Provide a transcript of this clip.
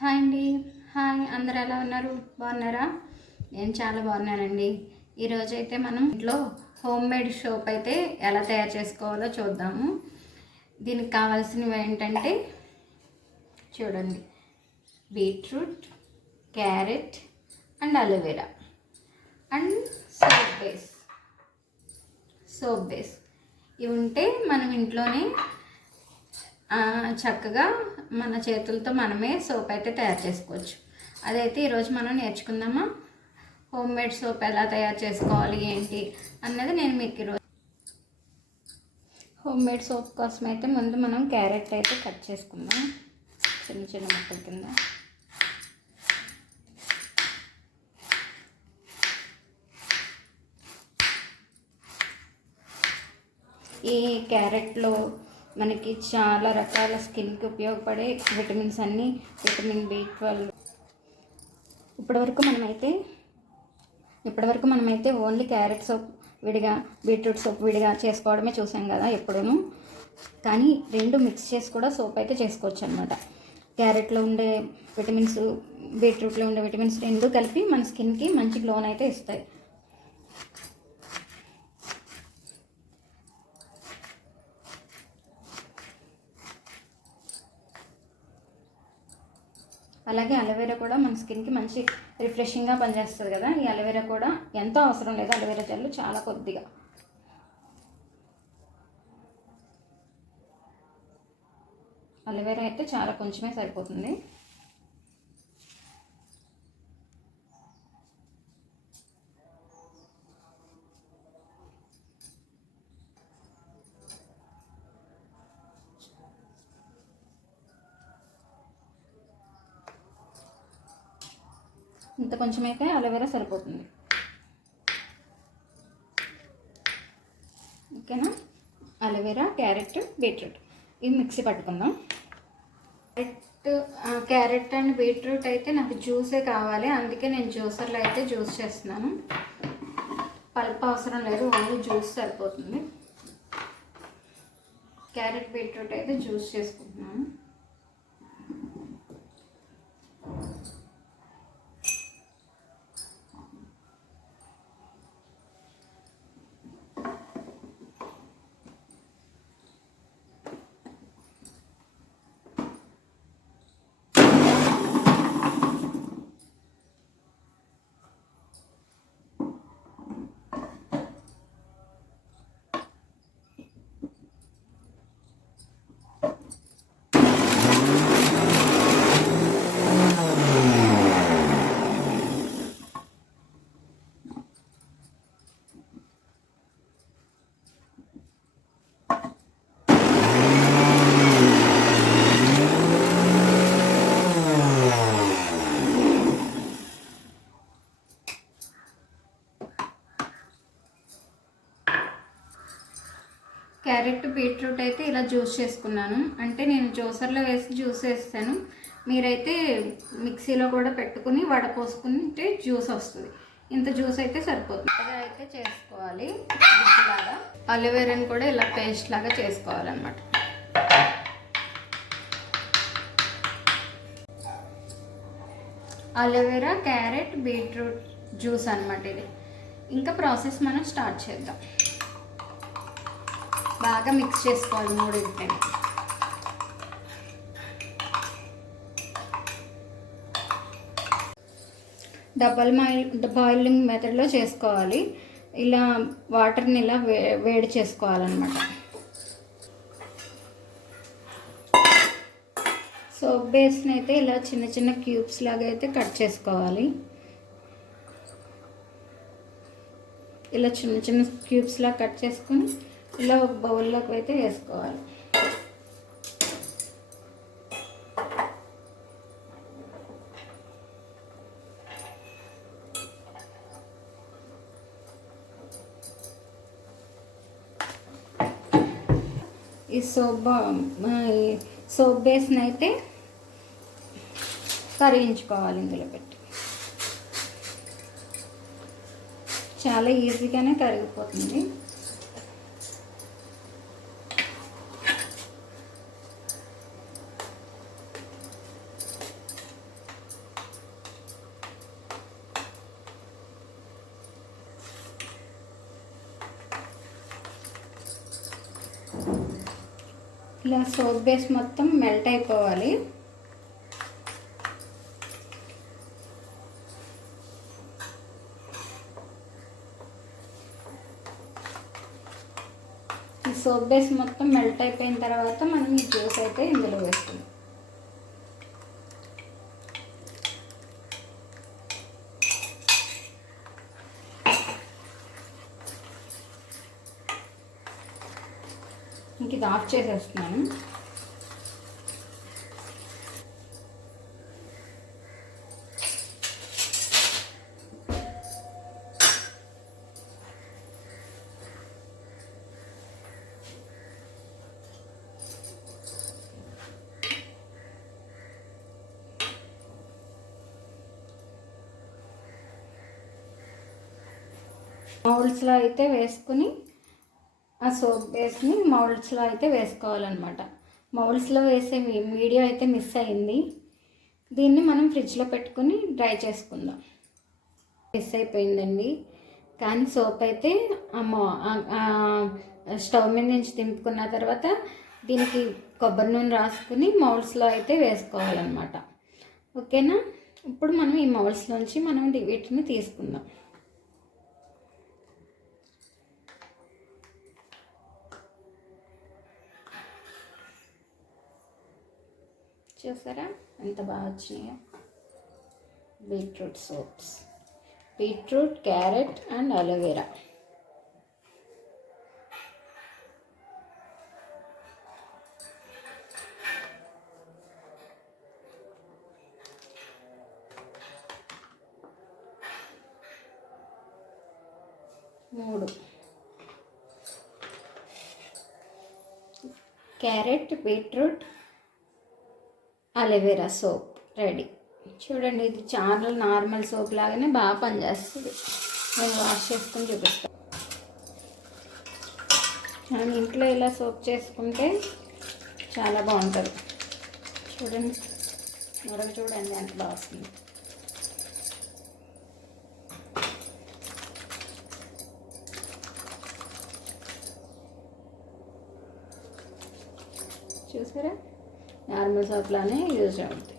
Hi అండి. Hi అందరు ఎలా ఉన్నారు? బాగున్నారా? నేను చాలా బాగున్నానండి. ఈరోజు అయితే మనం ఇంట్లో హోమ్ మేడ్ సోప్ అయితే ఎలా తయారు చేసుకోవాలో చూద్దాము. దీనికి కావాల్సినవి ఏంటంటే చూడండి. Beetroot carrot and aloe vera and soap base. Soap base. ఇవి ఉంటే మనం ఇంట్లోనే చక్కగా మన చేతులతో మనమే సోప్ అయితే తయారు చేసుకోవచ్చు. అదైతే ఈరోజు మనం నేర్చుకుందామా? హోమ్ మేడ్ సోప్ ఎలా తయారు చేసుకోవాలి ఏంటి అన్నది నేను మీకు ఈరోజు హోమ్ మేడ్ సోప్ కోసం అయితే ముందు మనం క్యారెట్ అయితే కట్ చేసుకుందాం. చిన్న చిన్న ముక్కల కింద. ఈ క్యారెట్లో మనకి చాలా రకాల స్కిన్కి ఉపయోగపడే విటమిన్స్ అన్నీ విటమిన్ బి ట్వెల్వ్. ఇప్పటివరకు మనమైతే ఇప్పటివరకు మనమైతే ఓన్లీ క్యారెట్ సోప్ విడిగా బీట్రూట్ సోప్ విడిగా చేసుకోవడమే చూసాం కదా ఎప్పుడూను. కానీ రెండు మిక్స్ చేసి కూడా సోప్ అయితే చేసుకోవచ్చు అనమాట క్యారెట్లో ఉండే విటమిన్స్ బీట్రూట్లో ఉండే విటమిన్స్ రెండు కలిపి మన స్కిన్కి మంచి గ్లోన్ అయితే ఇస్తాయి. అలాగే అలోవెరా కూడా మన స్కిన్కి మంచి రిఫ్రెషింగ్గా పనిచేస్తుంది కదా. ఈ అలోవెరా కూడా ఎంతో అవసరం లేదు. అలోవెరా జెల్ చాలా కొద్దిగా. అలోవెరా అయితే చాలా కొంచెమే సరిపోతుంది. ఇంత కొంచెం అయితే అలోవెరా సరిపోతుంది. ఓకేనా? Aloe vera carrot beetroot. ఇవి మిక్సీ పట్టుకుందాం. క్యారెట్ క్యారెట్ అండ్ బీట్రూట్ అయితే నాకు జ్యూసే కావాలి. అందుకే నేను జ్యూసర్లో అయితే జ్యూస్ చేస్తున్నాను. పల్ప్ అవసరం లేదు ఓన్లీ జ్యూస్ సరిపోతుంది. క్యారెట్ బీట్రూట్ అయితే జ్యూస్ చేసుకుంటున్నాను. డైరెక్ట్ బీట్రూట్ అయితే ఇలా జ్యూస్ చేసుకున్నాను. అంటే నేను జ్యూసర్లో వేసి జ్యూస్ వేస్తాను. మీరైతే మిక్సీలో కూడా పెట్టుకుని వడపోసుకుంటే జ్యూస్ వస్తుంది. ఇంత జ్యూస్ అయితే సరిపోతుంది. ఇలా అయితే చేసుకోవాలి. లాగా అలోవెరాని కూడా ఇలా పేస్ట్ లాగా చేసుకోవాలన్నమాట. అలోవెరా క్యారెట్ బీట్రూట్ జ్యూస్ అనమాట ఇది. ఇంకా ప్రాసెస్ మనం స్టార్ట్ చేద్దాం. బాగా మిక్స్ చేసుకోవాలి మూడింటిని డబల్ బాయిల్ బాయిలింగ్ మెథడ్లో చేసుకోవాలి. ఇలా వాటర్ని ఇలా వే వేడి చేసుకోవాలన్నమాట. సోప్ బేస్ని అయితే ఇలా చిన్న చిన్న క్యూబ్స్ లాగా అయితే కట్ చేసుకోవాలి. ఇలా చిన్న చిన్న క్యూబ్స్లా కట్ చేసుకొని ఇలా ఒక బౌల్లోకి అయితే వేసుకోవాలి. ఈ సోప్ బా- ఈ సోప్ బేస్ని అయితే కరిగించుకోవాలి ఇందులో పెట్టి. చాలా ఈజీగానే కరిగిపోతుంది. ఇలా సోప్ బేస్ మొత్తం మెల్ట్ అయిపోవాలి. ఈ సోప్ బేస్ మొత్తం మెల్ట్ అయిపోయిన తర్వాత మనం ఈ జ్యూస్ అయితే ఇందులో వేస్తున్నాం ఇంక ఇది ఆఫ్ చేసేస్తున్నాను. మౌల్స్లో అయితే వేసుకుని ఆ సోప్ బేస్ని మౌల్డ్స్లో అయితే వేసుకోవాలన్నమాట. మౌల్డ్స్లో వేసే మీ- వీడియో అయితే మిస్ అయింది. దీన్ని మనం ఫ్రిడ్జ్లో పెట్టుకుని డ్రై చేసుకుందాం. మిస్ అయిపోయిందండి. కానీ సోప్ అయితే ఆ మౌ- ఆ- స్టవ్ మీద నుంచి దింపుకున్న తర్వాత దీనికి కొబ్బరి నూనె రాసుకుని మౌల్డ్స్లో అయితే వేసుకోవాలన్నమాట. ఓకేనా? ఇప్పుడు మనం ఈ మౌల్డ్స్లోంచి మనం వీటిని తీసుకుందాం. చూసారా? ఎంత బాగా వచ్చినాయో. Beetroot soaps. Beetroot carrot and aloe vera. మూడు. Carrot beetroot aloe vera soap ready. చూడండి ఇది చాలా నార్మల్ సోప్ లాగానే బాగా పనిచేస్తుంది. నేను వాష్ చేసుకుని చూపిస్తాను మనం ఇంట్లో ఇలా సోప్ చేసుకుంటే చాలా బాగుంటుంది. చూడండి మరొక చూడండి ఎంత బాగా వస్తుంది. చూసారా? నార్మల్ సోప్లానే యూజ్ అవుతుంది